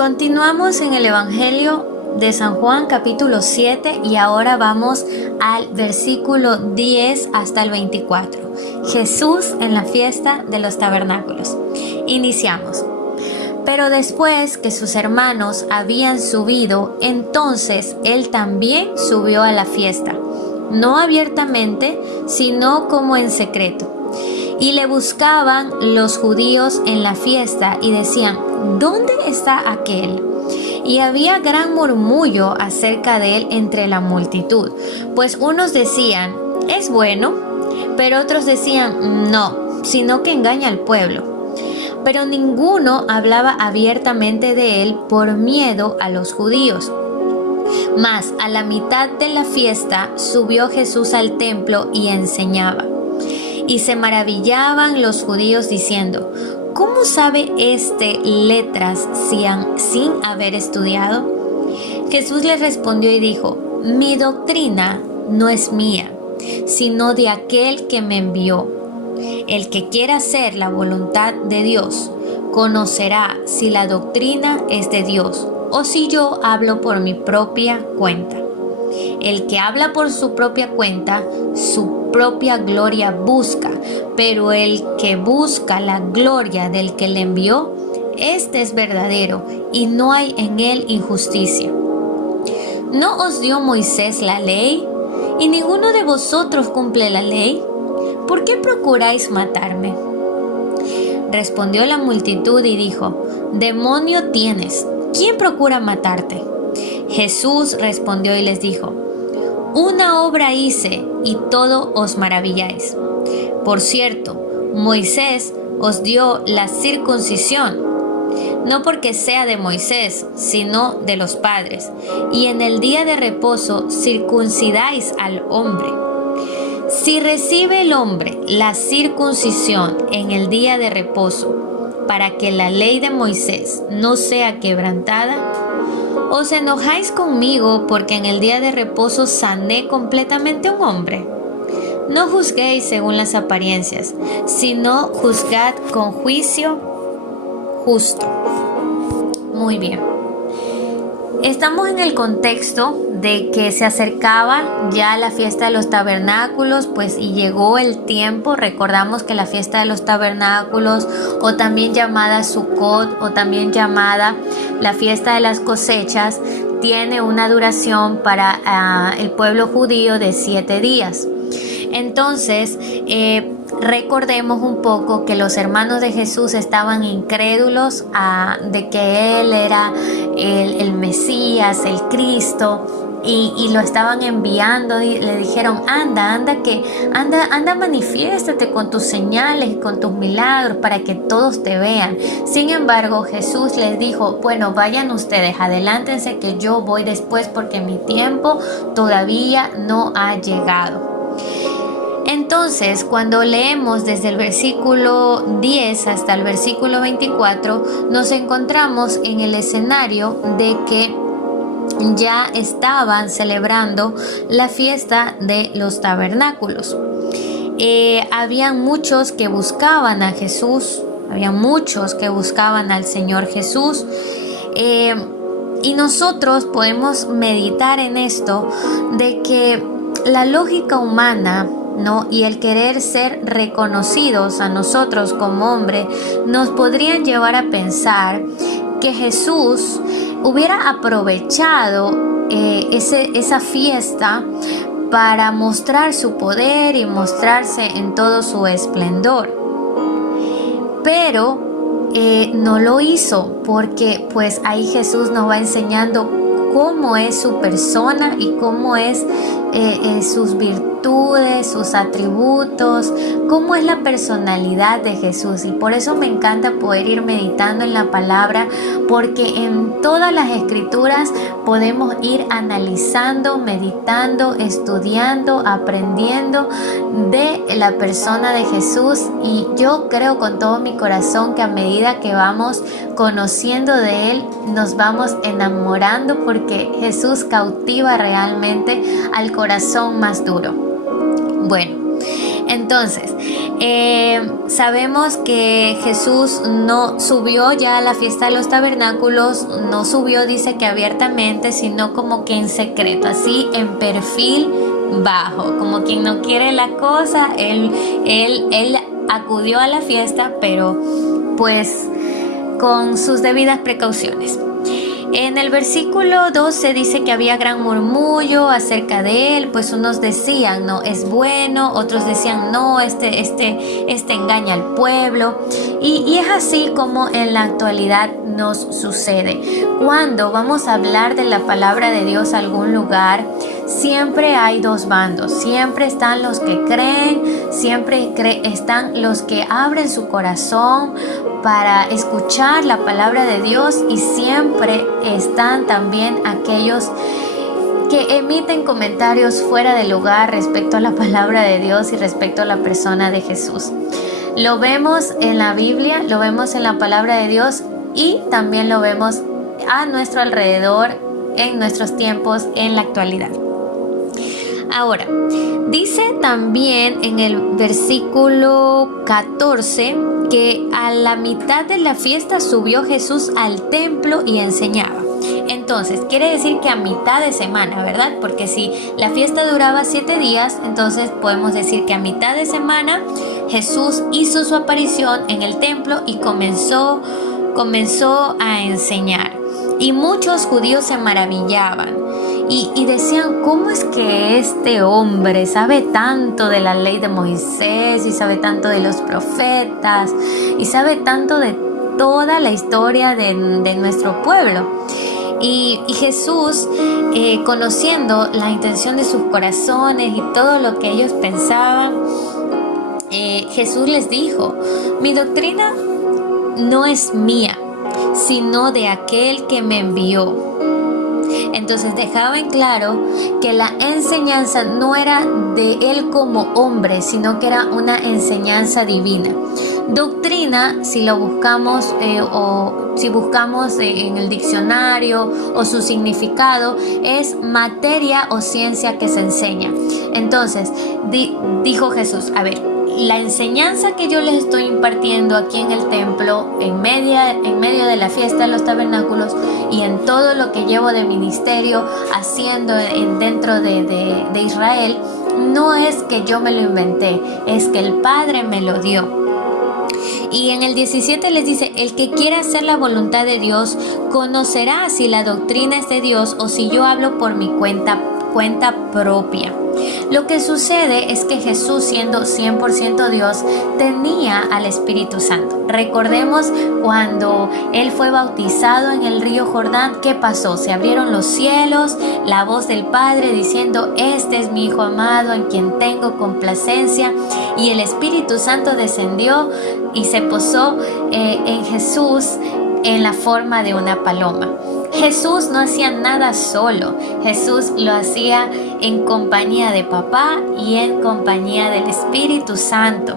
Continuamos en el Evangelio de San Juan capítulo 7 y ahora vamos al versículo 10 hasta el 24. Jesús en la fiesta de los tabernáculos. Iniciamos. Pero después que sus hermanos habían subido, entonces él también subió a la fiesta, no abiertamente, sino como en secreto. Y le buscaban los judíos en la fiesta y decían: ¿dónde está aquel? Y había gran murmullo acerca de él entre la multitud, pues unos decían: es bueno, pero otros decían: no, sino que engaña al pueblo. Pero ninguno hablaba abiertamente de él por miedo a los judíos. Mas a la mitad de la fiesta subió Jesús al templo y enseñaba. Y se maravillaban los judíos diciendo: ¿cómo sabe letras sin haber estudiado? Jesús les respondió y dijo: mi doctrina no es mía, sino de aquel que me envió. El que quiera hacer la voluntad de Dios, conocerá si la doctrina es de Dios o si yo hablo por mi propia cuenta. El que habla por su propia cuenta, su propia gloria busca, pero el que busca la gloria del que le envió, este es verdadero y no hay en él injusticia. ¿No os dio Moisés la ley? ¿Y ninguno de vosotros cumple la ley? ¿Por qué procuráis matarme? Respondió la multitud y dijo: demonio tienes, ¿quién procura matarte? Jesús respondió y les dijo: una obra hice y todo os maravilláis. Por cierto, Moisés os dio la circuncisión, no porque sea de Moisés, sino de los padres, y en el día de reposo circuncidáis al hombre. Si recibe el hombre la circuncisión en el día de reposo, para que la ley de Moisés no sea quebrantada, ¿os enojáis conmigo porque en el día de reposo sané completamente a un hombre? No juzguéis según las apariencias, sino juzgad con juicio justo. Muy bien. Estamos en el contexto de que se acercaba ya la fiesta de los tabernáculos, pues y llegó el tiempo. Recordamos que la fiesta de los tabernáculos, o también llamada Sukkot, o también llamada la fiesta de las cosechas, tiene una duración para el pueblo judío de 7 días. Entonces, recordemos un poco que los hermanos de Jesús estaban incrédulos de que Él era el Mesías, el Cristo, y lo estaban enviando y le dijeron: anda, manifiéstate con tus señales y con tus milagros para que todos te vean. Sin embargo, Jesús les dijo: bueno, vayan ustedes, adelántense que yo voy después porque mi tiempo todavía no ha llegado. Entonces, cuando leemos desde el versículo 10 hasta el versículo 24, nos encontramos en el escenario de que ya estaban celebrando la fiesta de los tabernáculos. Habían muchos que buscaban a Jesús, había muchos que buscaban al Señor Jesús. Y nosotros podemos meditar en esto, de que la lógica humana, ¿no?, y el querer ser reconocidos a nosotros como hombre nos podrían llevar a pensar que Jesús hubiera aprovechado esa fiesta para mostrar su poder y mostrarse en todo su esplendor. Pero no lo hizo, porque pues ahí Jesús nos va enseñando cómo es su persona y cómo es sus virtudes, sus atributos, cómo es la personalidad de Jesús. Y por eso me encanta poder ir meditando en la palabra, porque en todas las escrituras podemos ir analizando, meditando, estudiando, aprendiendo de la persona de Jesús. Y yo creo con todo mi corazón que a medida que vamos conociendo de Él, nos vamos enamorando, porque Jesús cautiva realmente al corazón más duro. Bueno, Entonces, sabemos que Jesús no subió ya a la fiesta de los tabernáculos, no subió, dice que abiertamente, sino como que en secreto, así en perfil bajo, como quien no quiere la cosa. Él acudió a la fiesta, pero pues con sus debidas precauciones. En el versículo 12 dice que había gran murmullo acerca de él, pues unos decían, no, es bueno, otros decían, no, este engaña al pueblo. Y es así como en la actualidad nos sucede. Cuando vamos a hablar de la palabra de Dios a algún lugar, siempre hay dos bandos, siempre están los que creen, siempre están los que abren su corazón para escuchar la palabra de Dios, y siempre están también aquellos que emiten comentarios fuera de lugar respecto a la palabra de Dios y respecto a la persona de Jesús. Lo vemos en la Biblia, lo vemos en la palabra de Dios y también lo vemos a nuestro alrededor en nuestros tiempos, en la actualidad. Ahora, dice también en el versículo 14 que a la mitad de la fiesta subió Jesús al templo y enseñaba. Entonces, quiere decir que a mitad de semana, ¿verdad? Porque si la fiesta duraba 7 días, entonces podemos decir que a mitad de semana Jesús hizo su aparición en el templo y comenzó a enseñar. Y muchos judíos se maravillaban y decían, ¿cómo es que este hombre sabe tanto de la ley de Moisés y sabe tanto de los profetas y sabe tanto de toda la historia de nuestro pueblo? Y Jesús, conociendo la intención de sus corazones y todo lo que ellos pensaban, Jesús les dijo, mi doctrina no es mía, sino de aquel que me envió. Entonces dejaba en claro que la enseñanza no era de él como hombre, sino que era una enseñanza divina. Doctrina, si lo buscamos o si buscamos en el diccionario o su significado, es materia o ciencia que se enseña. Entonces dijo Jesús, a ver, la enseñanza que yo les estoy impartiendo aquí en el templo, en medio de la fiesta de los tabernáculos y en todo lo que llevo de ministerio haciendo dentro de Israel, no es que yo me lo inventé, es que el Padre me lo dio. Y en el 17 les dice, el que quiera hacer la voluntad de Dios conocerá si la doctrina es de Dios o si yo hablo por mi cuenta propia. Lo que sucede es que Jesús, siendo 100% Dios, tenía al Espíritu Santo. Recordemos cuando Él fue bautizado en el río Jordán, ¿qué pasó? Se abrieron los cielos, la voz del Padre diciendo, este es mi Hijo amado en quien tengo complacencia, y el Espíritu Santo descendió y se posó en Jesús en la forma de una paloma. Jesús no hacía nada solo, Jesús lo hacía en compañía de papá y en compañía del Espíritu Santo.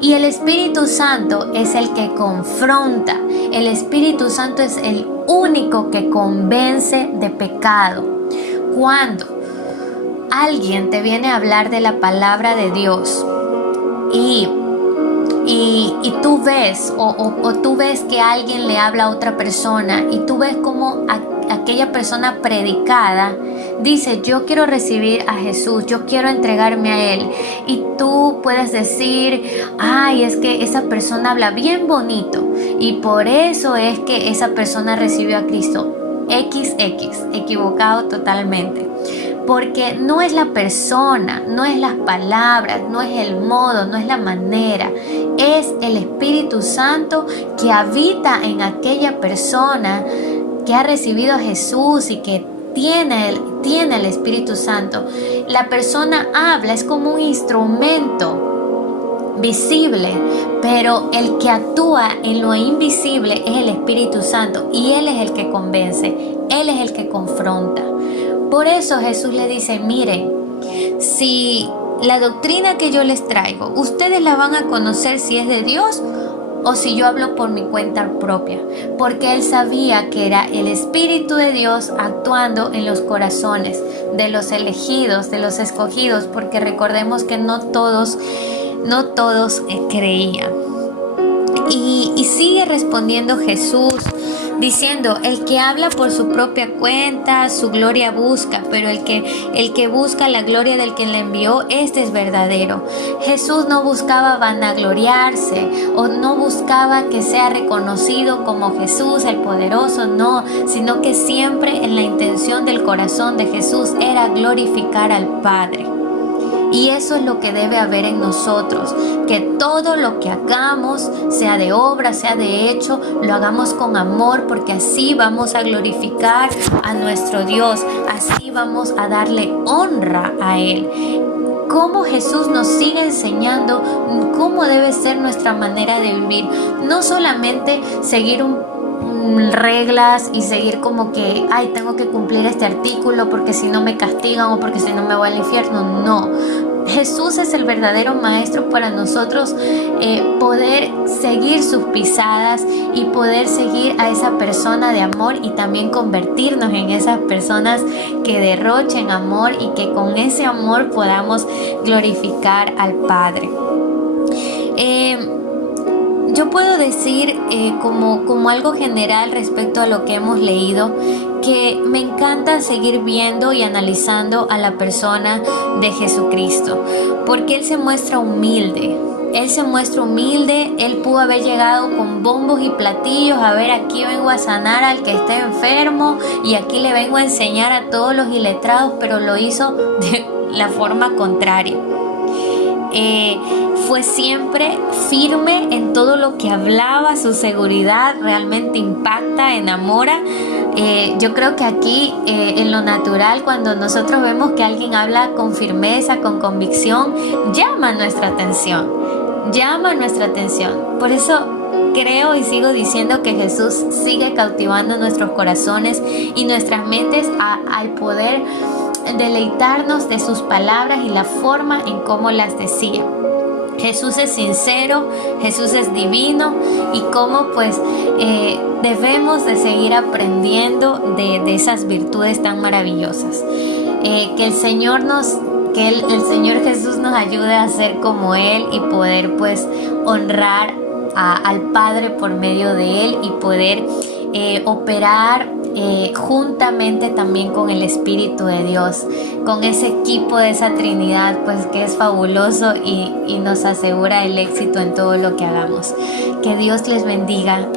Y el Espíritu Santo es el que confronta, el Espíritu Santo es el único que convence de pecado. Cuando alguien te viene a hablar de la palabra de Dios y tú ves o tú ves que alguien le habla a otra persona y tú ves como aquella persona predicada dice, yo quiero recibir a Jesús, yo quiero entregarme a Él, y tú puedes decir, ay, es que esa persona habla bien bonito y por eso es que esa persona recibió a Cristo. Equivocado totalmente. Porque no es la persona, no es las palabras, no es el modo, no es la manera. Es el Espíritu Santo que habita en aquella persona que ha recibido a Jesús y que tiene el Espíritu Santo. La persona habla, es como un instrumento visible, pero el que actúa en lo invisible es el Espíritu Santo y Él es el que convence, Él es el que confronta. Por eso Jesús le dice, miren, si la doctrina que yo les traigo, ustedes la van a conocer si es de Dios o si yo hablo por mi cuenta propia, porque él sabía que era el Espíritu de Dios actuando en los corazones de los elegidos, de los escogidos, porque recordemos que no todos creían. Y sigue respondiendo Jesús diciendo: el que habla por su propia cuenta, su gloria busca, pero el que busca la gloria del que le envió, este es verdadero. Jesús no buscaba vanagloriarse o no buscaba que sea reconocido como Jesús el poderoso, no, sino que siempre en la intención del corazón de Jesús era glorificar al Padre. Y eso es lo que debe haber en nosotros, que todo lo que hagamos, sea de obra, sea de hecho, lo hagamos con amor, porque así vamos a glorificar a nuestro Dios, así vamos a darle honra a Él. Cómo Jesús nos sigue enseñando cómo debe ser nuestra manera de vivir, no solamente seguir reglas y seguir como que, tengo que cumplir este artículo porque si no me castigan o porque si no me voy al infierno. No, Jesús es el verdadero maestro para nosotros, poder seguir sus pisadas y poder seguir a esa persona de amor y también convertirnos en esas personas que derrochen amor y que con ese amor podamos glorificar al Padre. Yo puedo decir como algo general respecto a lo que hemos leído, que me encanta seguir viendo y analizando a la persona de Jesucristo, porque Él se muestra humilde. Él pudo haber llegado con bombos y platillos, a ver, aquí vengo a sanar al que esté enfermo y aquí le vengo a enseñar a todos los iletrados, pero lo hizo de la forma contraria. Fue siempre firme en todo lo que hablaba, su seguridad realmente impacta, enamora. Yo creo que aquí en lo natural, cuando nosotros vemos que alguien habla con firmeza, con convicción, llama nuestra atención. Por eso creo y sigo diciendo que Jesús sigue cautivando nuestros corazones y nuestras mentes al poder deleitarnos de sus palabras y la forma en cómo las decía. Jesús es sincero, Jesús es divino, y cómo debemos de seguir aprendiendo de esas virtudes tan maravillosas. Que el Señor Jesús nos ayude a ser como Él y poder honrar al Padre por medio de Él y poder operar juntamente también con el Espíritu de Dios, con ese equipo de esa Trinidad, que es fabuloso y nos asegura el éxito en todo lo que hagamos. Que Dios les bendiga.